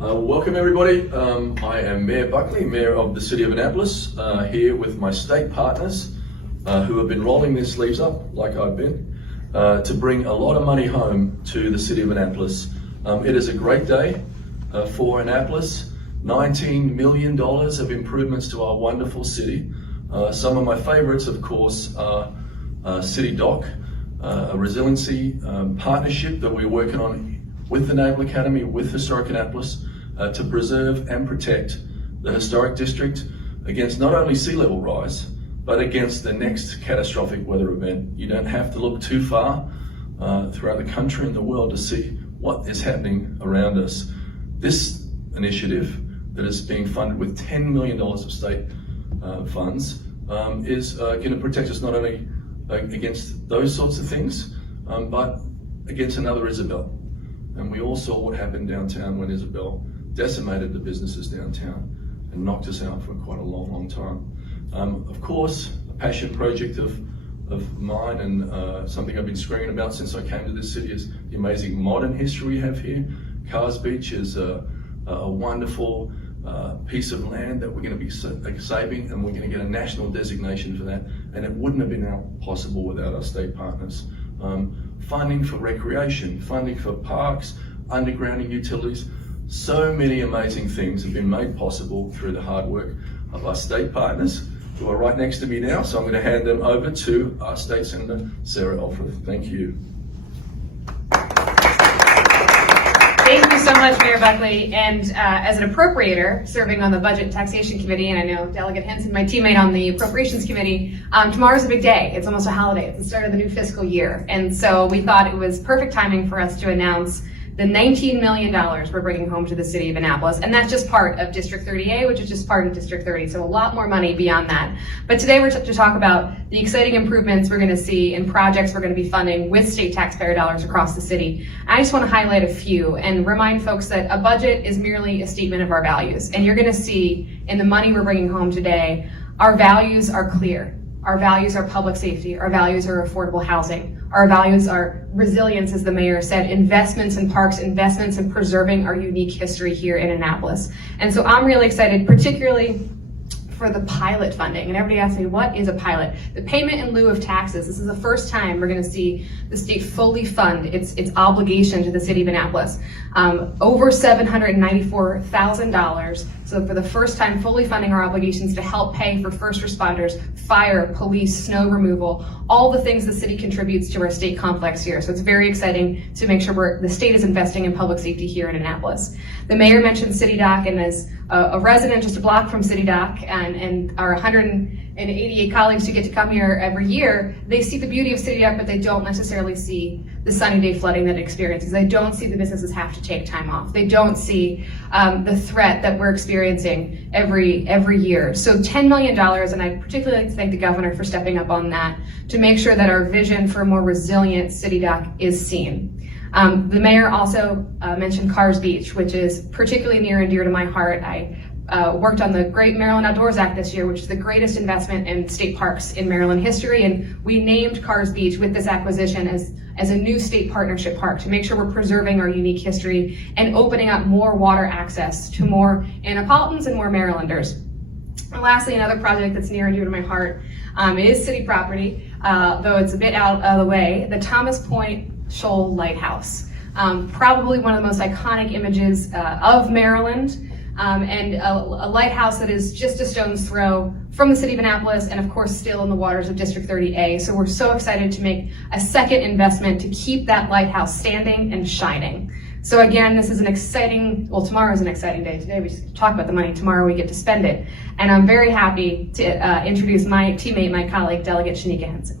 Welcome everybody. I am Mayor Buckley, Mayor of the City of Annapolis, here with my state partners who have been rolling their sleeves up, like I've been, to bring a lot of money home to the City of Annapolis. It is a great day for Annapolis. $19 million of improvements to our wonderful city. Some of my favorites, of course, are City Dock, a resiliency partnership that we're working on with the Naval Academy, with Historic Annapolis, to preserve and protect the historic district against not only sea level rise, but against the next catastrophic weather event. You don't have to look too far throughout the country and the world to see what is happening around us. This initiative that is being funded with $10 million of state funds is going to protect us not only against those sorts of things, but against another Isabel. And we all saw what happened downtown when Isabel decimated the businesses downtown and knocked us out for quite a long time. Of course, a passion project of mine and something I've been screaming about since I came to this city is the amazing modern history we have here. Cars Beach is a wonderful piece of land that we're going to be saving, and we're going to get a national designation for that, and it wouldn't have been possible without our state partners. Funding for recreation, funding for parks, undergrounding utilities. So many amazing things have been made possible through the hard work of our state partners, who are right next to me now. So I'm going to hand them over to our State Senator, Sarah Elfreth. Thank you. Thank you so much, Mayor Buckley. And as an appropriator serving on the Budget and Taxation Committee, and I know Delegate Henson, my teammate on the Appropriations Committee, tomorrow's a big day. It's almost a holiday. It's the start of the new fiscal year. And so we thought it was perfect timing for us to announce the $19 million we're bringing home to the City of Annapolis. And that's just part of District 30A, which is just part of District 30. So a lot more money beyond that. But today we're to talk about the exciting improvements we're going to see in projects we're going to be funding with state taxpayer dollars across the city. I just want to highlight a few and remind folks that a budget is merely a statement of our values. And you're going to see in the money we're bringing home today, our values are clear. Our values are public safety. Our values are affordable housing. Our values are resilience, as the mayor said, investments in parks, investments in preserving our unique history here in Annapolis. And so I'm really excited, particularly for the pilot funding. And everybody asks me, what is a pilot? The payment in lieu of taxes. This is the first time we're going to see the state fully fund its obligation to the City of Annapolis. Over $794,000. So for the first time, fully funding our obligations to help pay for first responders, fire, police, snow removal, all the things the city contributes to our state complex here. So it's very exciting to make sure the state is investing in public safety here in Annapolis. The mayor mentioned City Dock, and as a resident just a block from City Dock, and our 188 colleagues who get to come here every year, they see the beauty of City Dock, but they don't necessarily see the sunny day flooding that it experiences. They don't see the businesses have to take time off. They don't see the threat that we're experiencing every year. So $10 million, and I'd particularly like to thank the governor for stepping up on that to make sure that our vision for a more resilient City Dock is seen. The mayor also mentioned Cars Beach, which is particularly near and dear to my heart. I worked on the Great Maryland Outdoors Act this year, which is the greatest investment in state parks in Maryland history, and we named Cars Beach with this acquisition as a new state partnership park to make sure we're preserving our unique history and opening up more water access to more Annapolitans and more Marylanders. And lastly, another project that's near and dear to my heart is city property, though it's a bit out of the way, the Thomas Point Shoal Lighthouse. Probably one of the most iconic images of Maryland, and a lighthouse that is just a stone's throw from the City of Annapolis, and of course still in the waters of District 30A. So we're so excited to make a second investment to keep that lighthouse standing and shining. So again, this is an exciting, well, tomorrow is an exciting day. Today we just talk about the money, tomorrow we get to spend it. And I'm very happy to introduce my teammate, my colleague, Delegate Shanika Henson.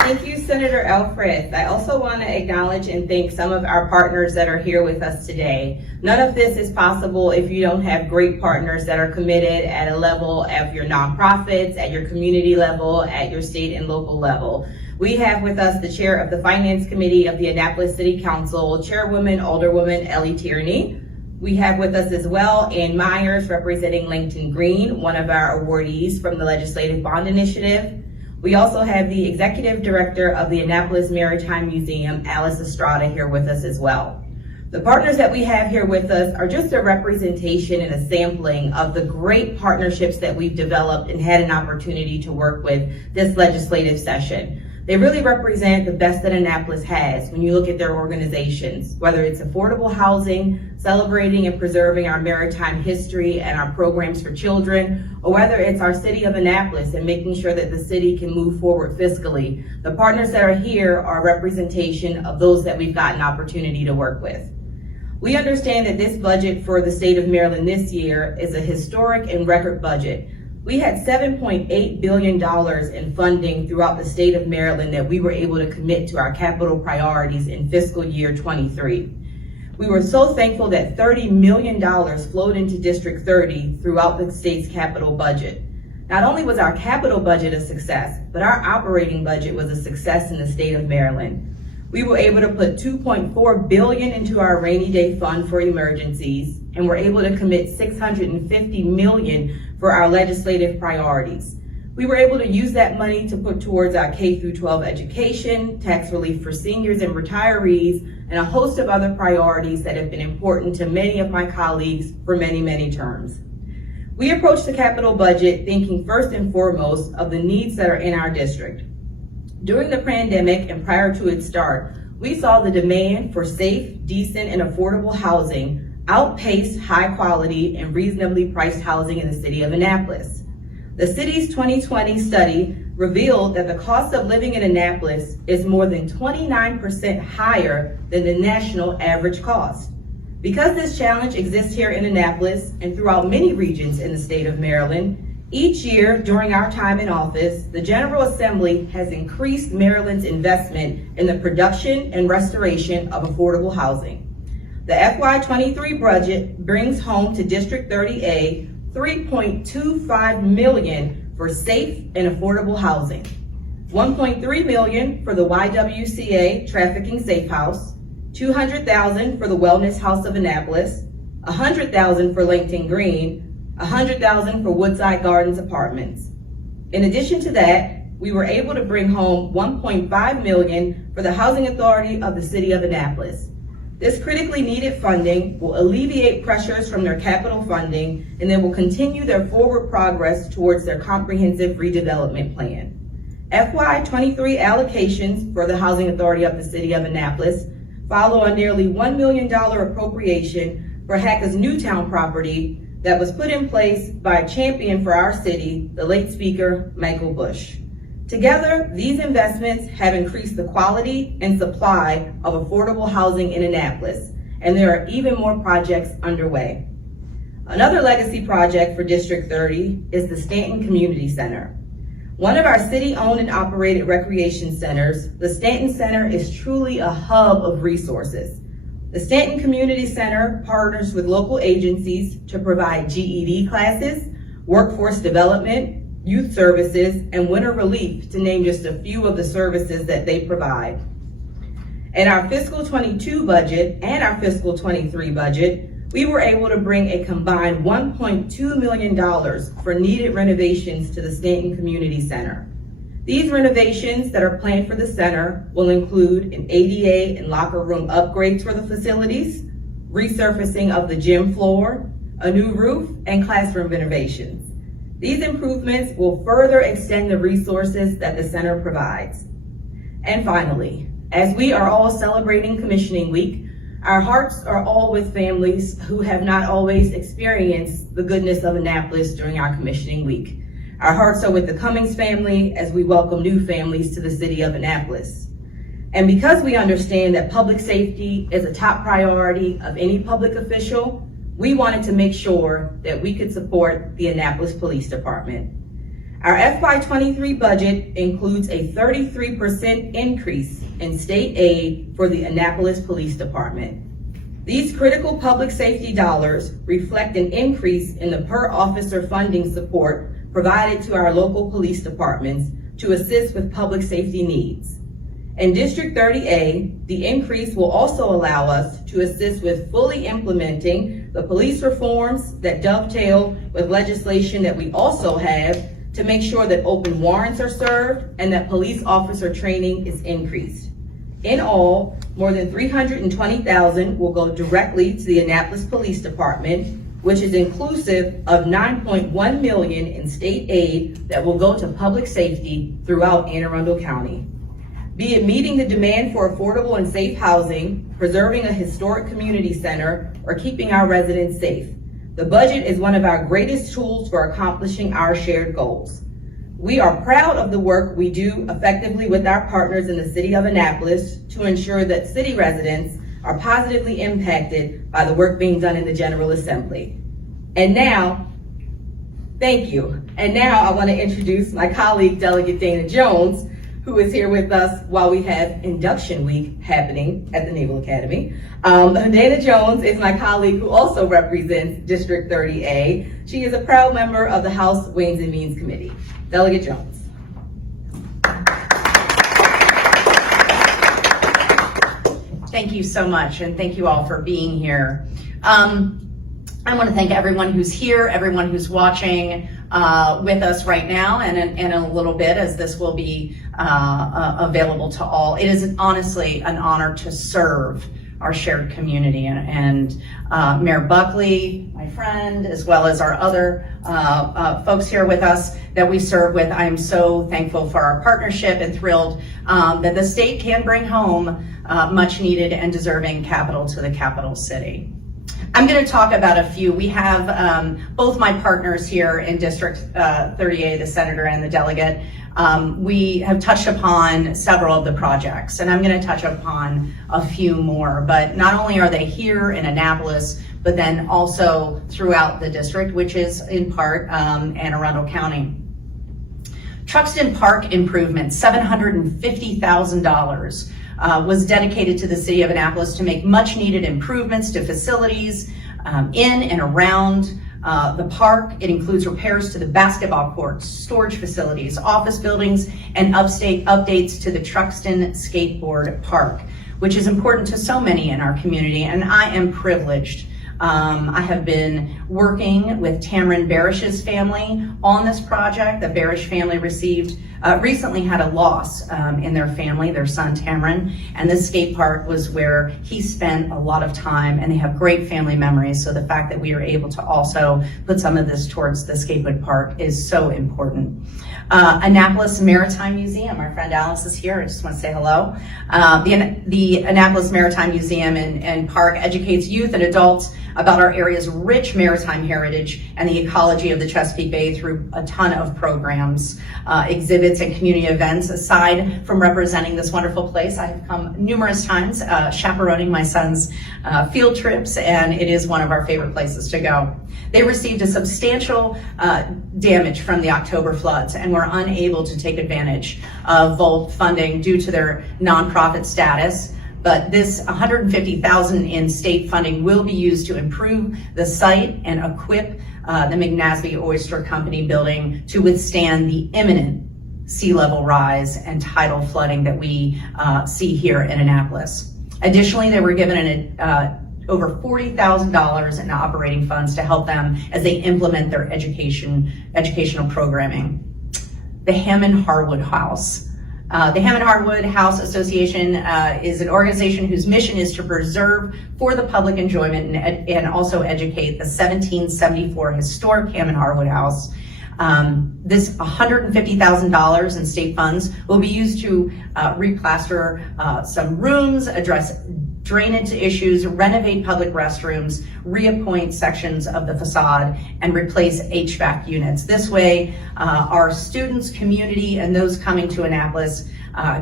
Thank you, Senator Elfreth. I also want to acknowledge and thank some of our partners that are here with us today. None of this is possible if you don't have great partners that are committed at a level of your nonprofits, at your community level, at your state and local level. We have with us the chair of the Finance Committee of the Annapolis City Council, Chairwoman Alderwoman Ellie Tierney. We have with us as well Ann Myers representing Langton Green, one of our awardees from the Legislative Bond Initiative. We also have the Executive Director of the Annapolis Maritime Museum, Alice Estrada, here with us as well. The partners that we have here with us are just a representation and a sampling of the great partnerships that we've developed and had an opportunity to work with this legislative session. They really represent the best that Annapolis has when you look at their organizations, whether it's affordable housing, celebrating and preserving our maritime history and our programs for children, or whether it's our city of Annapolis and making sure that the city can move forward fiscally. The partners that are here are a representation of those that we've gotten opportunity to work with. We understand that this budget for the state of Maryland this year is a historic and record budget. We had $7.8 billion in funding throughout the state of Maryland that we were able to commit to our capital priorities in fiscal year 23. We were so thankful that $30 million flowed into District 30 throughout the state's capital budget. Not only was our capital budget a success, but our operating budget was a success in the state of Maryland. We were able to put $2.4 billion into our rainy day fund for emergencies, and were able to commit $650 million for our legislative priorities. We were able to use that money to put towards our K-12 education, tax relief for seniors and retirees, and a host of other priorities that have been important to many of my colleagues for many, many terms. We approached the capital budget thinking first and foremost of the needs that are in our district. During the pandemic and prior to its start, we saw the demand for safe, decent, and affordable housing outpace high quality and reasonably priced housing in the city of Annapolis. The city's 2020 study revealed that the cost of living in Annapolis is more than 29% higher than the national average cost. Because this challenge exists here in Annapolis and throughout many regions in the state of Maryland, each year during our time in office, the General Assembly has increased Maryland's investment in the production and restoration of affordable housing. The FY23 budget brings home to District 30A $3.25 million for safe and affordable housing, $1.3 million for the YWCA Trafficking Safe House, $200,000 for the Wellness House of Annapolis, $100,000 for Langton Green, $100,000 for Woodside Gardens Apartments. In addition to that, we were able to bring home $1.5 million for the Housing Authority of the City of Annapolis. This critically needed funding will alleviate pressures from their capital funding, and then will continue their forward progress towards their comprehensive redevelopment plan. FY23 allocations for the Housing Authority of the City of Annapolis follow a nearly $1 million appropriation for HACA's Newtown property that was put in place by a champion for our city, the late Speaker Michael Bush. Together, these investments have increased the quality and supply of affordable housing in Annapolis, and there are even more projects underway. Another legacy project for District 30 is the Stanton Community Center. One of our city-owned and operated recreation centers, the Stanton Center is truly a hub of resources. The Stanton Community Center partners with local agencies to provide GED classes, workforce development, youth services, and winter relief, to name just a few of the services that they provide. In our fiscal 22 budget and our fiscal 23 budget, we were able to bring a combined $1.2 million for needed renovations to the Stanton Community Center. These renovations that are planned for the center will include an ADA and locker room upgrades for the facilities, resurfacing of the gym floor, a new roof, and classroom renovations. These improvements will further extend the resources that the center provides. And finally, as we are all celebrating Commissioning Week, our hearts are all with families who have not always experienced the goodness of Annapolis during our Commissioning Week. Our hearts are with the Cummings family as we welcome new families to the city of Annapolis. And because we understand that public safety is a top priority of any public official, we wanted to make sure that we could support the Annapolis Police Department. Our FY23 budget includes a 33% increase in state aid for the Annapolis Police Department. These critical public safety dollars reflect an increase in the per officer funding support provided to our local police departments to assist with public safety needs. In District 30A, the increase will also allow us to assist with fully implementing the police reforms that dovetail with legislation that we also have to make sure that open warrants are served and that police officer training is increased. In all, more than $320,000 will go directly to the Annapolis Police Department, which is inclusive of $9.1 million in state aid that will go to public safety throughout Anne Arundel County. Be it meeting the demand for affordable and safe housing, preserving a historic community center, or keeping our residents safe, the budget is one of our greatest tools for accomplishing our shared goals. We are proud of the work we do effectively with our partners in the city of Annapolis to ensure that city residents are positively impacted by the work being done in the General Assembly. And now, thank you. And now I want to introduce my colleague, Delegate Dana Jones, who is here with us while we have induction week happening at the Naval Academy. Dana Jones is my colleague who also represents District 30A. She is a proud member of the House Ways and Means Committee. Delegate Jones. Thank you so much, and thank you all for being here. I want to thank everyone who's here, everyone who's watching with us right now, and in a little bit, as this will be available to all. It is honestly an honor to serve our shared community, and Mayor Buckley, my friend, as well as our other folks here with us that we serve with. I am so thankful for our partnership and thrilled that the state can bring home much needed and deserving capital to the capital city. I'm going to talk about a few. We have both my partners here in District 30A, the senator and the delegate. We have touched upon several of the projects, and I'm going to touch upon a few more. But not only are they here in Annapolis, but then also throughout the district, which is in part Anne Arundel County. Truxtun Park improvement, $750,000. Was dedicated to the city of Annapolis to make much needed improvements to facilities in and around the park. It includes repairs to the basketball courts, storage facilities, office buildings, and updates to the Truxtun Skateboard Park, which is important to so many in our community, and I am privileged. I have been working with Tamron Barish's family on this project. The Barish family recently had a loss in their family, their son Tamron, and this skate park was where he spent a lot of time, and they have great family memories. So the fact that we are able to also put some of this towards the skateboard park is so important. Annapolis Maritime Museum, our friend Alice is here, I just want to say hello. The Annapolis Maritime Museum and Park educates youth and adults about our area's rich maritime heritage and the ecology of the Chesapeake Bay through a ton of programs, exhibits, and community events. Aside from representing this wonderful place, I have come numerous times chaperoning my son's field trips, and it is one of our favorite places to go. They received a substantial damage from the October floods and were unable to take advantage of VOLT funding due to their nonprofit status. But this $150,000 in state funding will be used to improve the site and equip the McNasby Oyster Company building to withstand the imminent sea level rise and tidal flooding that we see here in Annapolis. Additionally, they were given over $40,000 in operating funds to help them as they implement their educational programming. The Hammond Harwood House. The Hammond Harwood House Association is an organization whose mission is to preserve for the public enjoyment and also educate the 1774 historic Hammond Harwood House. This $150,000 in state funds will be used to replaster some rooms, address drainage issues, renovate public restrooms, reappoint sections of the facade, and replace HVAC units. This way, our students, community, and those coming to Annapolis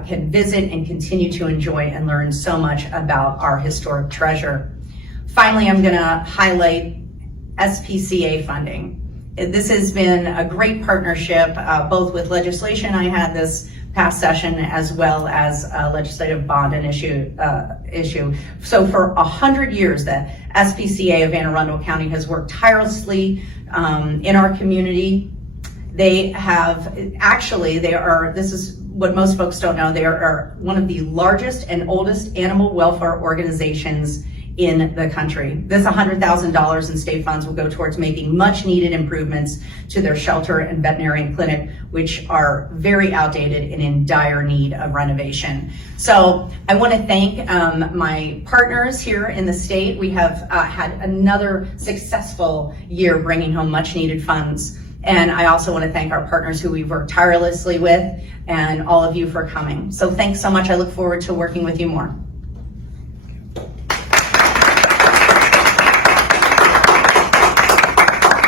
can visit and continue to enjoy and learn so much about our historic treasure. Finally, I'm gonna highlight SPCA funding. This has been a great partnership, both with legislation I had this past session, as well as a legislative bond and issue. So for 100 years, the SPCA of Anne Arundel County has worked tirelessly in our community. They have, this is what most folks don't know, they are one of the largest and oldest animal welfare organizations in the country. This $100,000 in state funds will go towards making much needed improvements to their shelter and veterinarian clinic, which are very outdated and in dire need of renovation. So I want to thank my partners here in the state. We have had another successful year bringing home much needed funds. And I also want to thank our partners who we've worked tirelessly with and all of you for coming. So thanks so much. I look forward to working with you more.